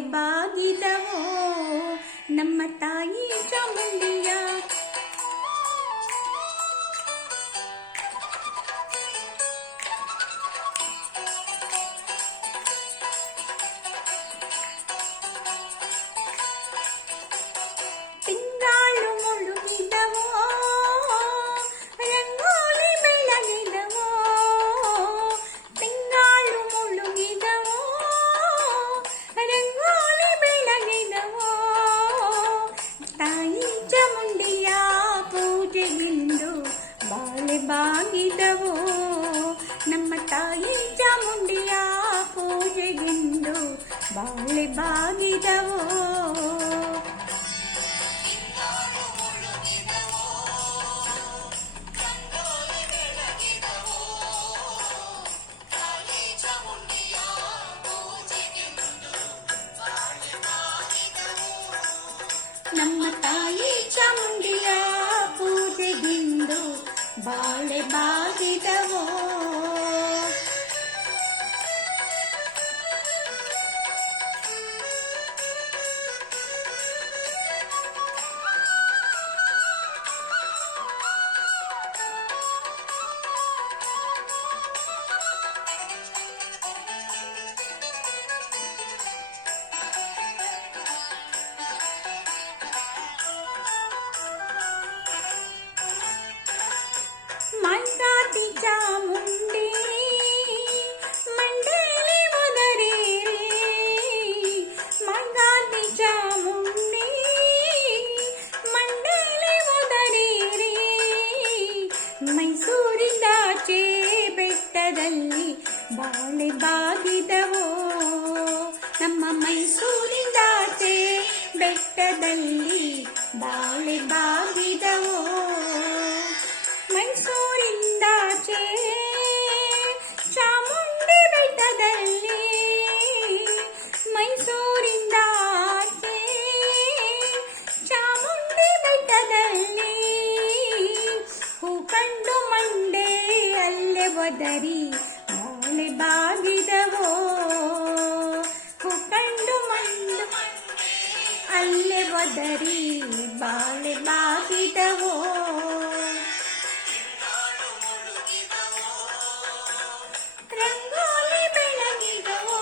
ಬಾಳೆ ಬಾಗಿದವೋ ನಮ್ಮ ತಾಯಿ ಚಾಮುಂಡಿಯ. ತಿಂಗಾಳು ಮುಳುಗಿದವೋ ರಂಗೋಲಿ ಬೆಳಗಿದವೋ, ತಿಂಗಾಳು ಮುಳುಗಿದವೋ ರಂಗೋಲಿ ಬೆಳಗಿದವೋ, ತಾಯಿ ಚಾಮುಂಡಿಯ ಪೂಜೆಗಿಂದು ಬಾಳೆ ಬಾಗಿದವೋ ನಮ್ಮ ತಾಯಿ ಚಾಮುಂಡಿಯ ಪೂಜೆಗಿಂದು ಬಾಳೆ ಬಾಗಿದವೋ. ನಮ್ಮ ತಾಯಿ ಚಾಮುಂಡಿಯ ಪೂಜೆಗಿಂದು ಬಾಳೆ ಬಾಗಿದವೋ. ಮಂಗಾತಿ ಚಾಮುಂಡಿ ಮಂಡೇಲಿ ಒದರೇರಿ, ಮಂಗಾತಿ ಚಾಮುಂಡಿ ಮಂಡೇಲಿ ಒದರೇರಿ, ಮೈಸೂರಿಂದಾಚೆ ಬೆಟ್ಟದಲ್ಲಿ ಬಾಳೆ ಬಾಗಿದವೋ ನಮ್ಮ ಮೈಸೂರಿಂದಾಚೆ ಬೆಟ್ಟದಲ್ಲಿ ಬಾಳೆ ಬಾಗಿದವೋ. ಮೈಸೂರಿಂದಾಚೆ ಚಾಮುಂಡಿ ಬೆಟ್ಟದಲ್ಲಿ, ಮೈಸೂರಿಂದಾಚೆ ಚಾಮುಂಡಿ ಬೆಟ್ಟದಲ್ಲಿ, ಹೂ ಕಂಡು ಮಂಡೆ ಅಲ್ಲೇ ಒದರಿ ಬಾಳೆ ಬಾಗಿದವೋ, ಹೂ ಕಂಡು ಮಂಡು ಅಲ್ಲೇ ಒದರಿ ಬಾಳೆ ಬಾಗಿದವೋ. ರಂಗೋಲಿ ಬೆಳಗಿದವೋ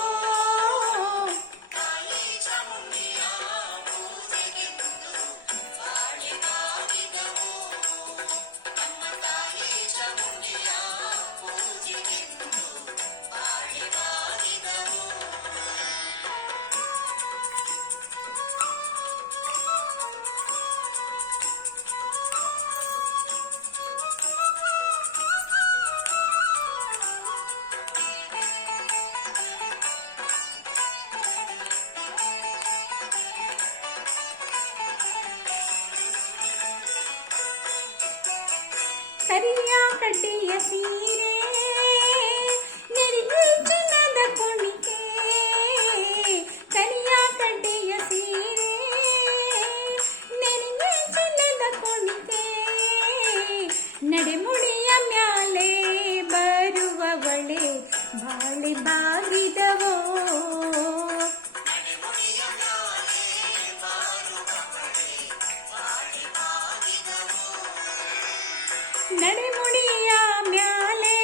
ಕರಿಯ ಕಡ್ಡಿಯ ಸೀರೆ ನೆರಿಗೆ ಚಿನ್ನದ ಕುಣಿಕೆ, ಕರಿಯ ಕಡ್ಡಿಯ ಸೀರೆ ನೆರಿಗೆ ಚಿನ್ನದ ಕುಣಿಕೆ, ನಡೆಮುಡಿಯ ಮ್ಯಾಲೆ ಬರುವವಳೆ ಬಾಳೆ ಬಾಗಿದವೋ, ನಡೆಮುಡಿಯ ಮ್ಯಾಲೆ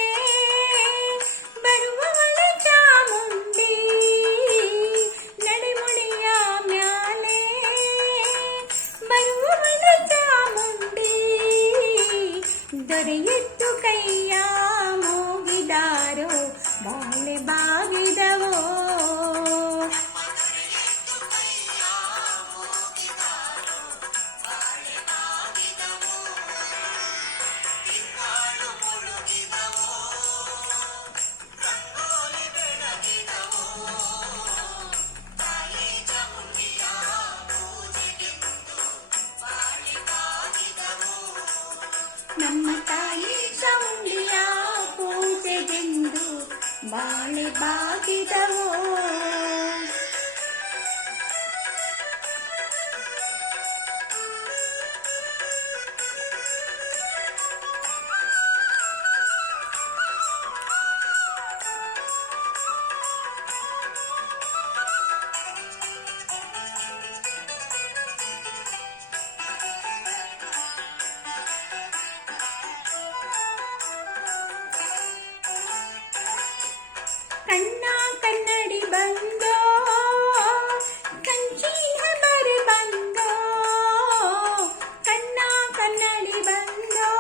ಬರುವವಳೆ ಚಾಮುಂಡಿ, ನಡೆಮುಡಿಯ ಮ್ಯಾಲೆ ಬರುವವಳೆ ಚಾಮುಂಡಿ, ದೊರೆಯಿತ್ತು ಕೈಯ ಮೂಗಿದಾರೋ ಬಾಳೆ ಬಾಗಿದವೋ, ನಮ್ಮ ತಾಯಿ ಚಾಮುಂಡಿಯ ಪೂಜೆಗೆಂದು ಬಾಳೆ ಬಾಗಿದವೋ. ಅಣ್ಣ ಕನ್ನಡಿ ಬಂದೋ, ಕಂಚಿನ ಬರೆ ಬಂದೋ, ಕಣ್ಣ ಕನ್ನಡಿ ಬಂದೋ,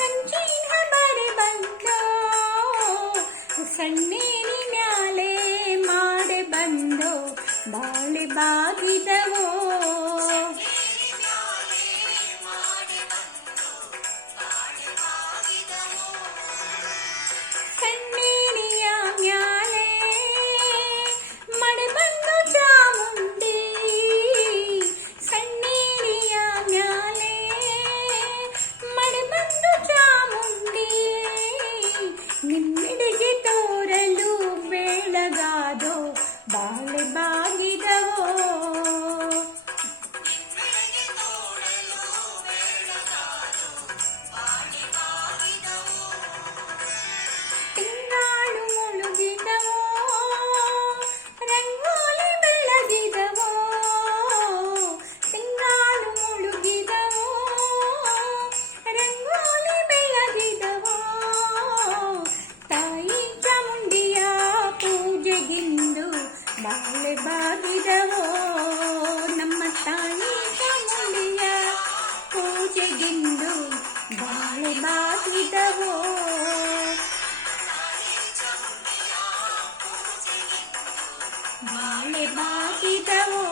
ಕಂಚಿನ ಬರೆ ಬಂದೋ, ಸಣ್ಣೇನಿ ಮ್ಯಾಲೆ ಮಾಡೆ ಬಂದೋ, ಬಾಳೆ ಬಾಗಿದವೋ. ಕಣ್ಣೀರಿಯ ಮ್ಯಾಲೆ ಮಡೆ ಬಂದು ಚಾಮುಂಡಿ, ಸಣ್ಣೀರಿಯ ಮ್ಯಾಲೆ ಮಡೆ ಬಂದು ಚಾಮುಂಡಿ, ನಿಮ್ಮೆಡೆಗೆ ತೋರಲು ಬೆಳಗಾದೋ, ಬಾಳೆ ಬಾಗಿದವೋ. ತಿಂಗಾಳು ಮುಳುಗಿದವೋ, ರಂಗೋಲಿ ಬೆಳಗಿದವೋ, ತಿಂಗಾಳು ಮುಳುಗಿದವೋ, ರಂಗೋಲಿ ಬೆಳಗಿದವೋ, ತಾಯಿ ಚಾಮುಂಡಿಯ ಪೂಜೆಗಿಂದು ಬಾಳೆ ಬಾಗಿದವೋ, ನಮ್ಮ ತಾಯಿ ಚಾಮುಂಡಿಯ ಪೂಜೆಗಿಂದು ಬಾಳೆ ಬಾಗಿದವೋ. ಬಾಳೆ ಬಾಗಿದವೋ.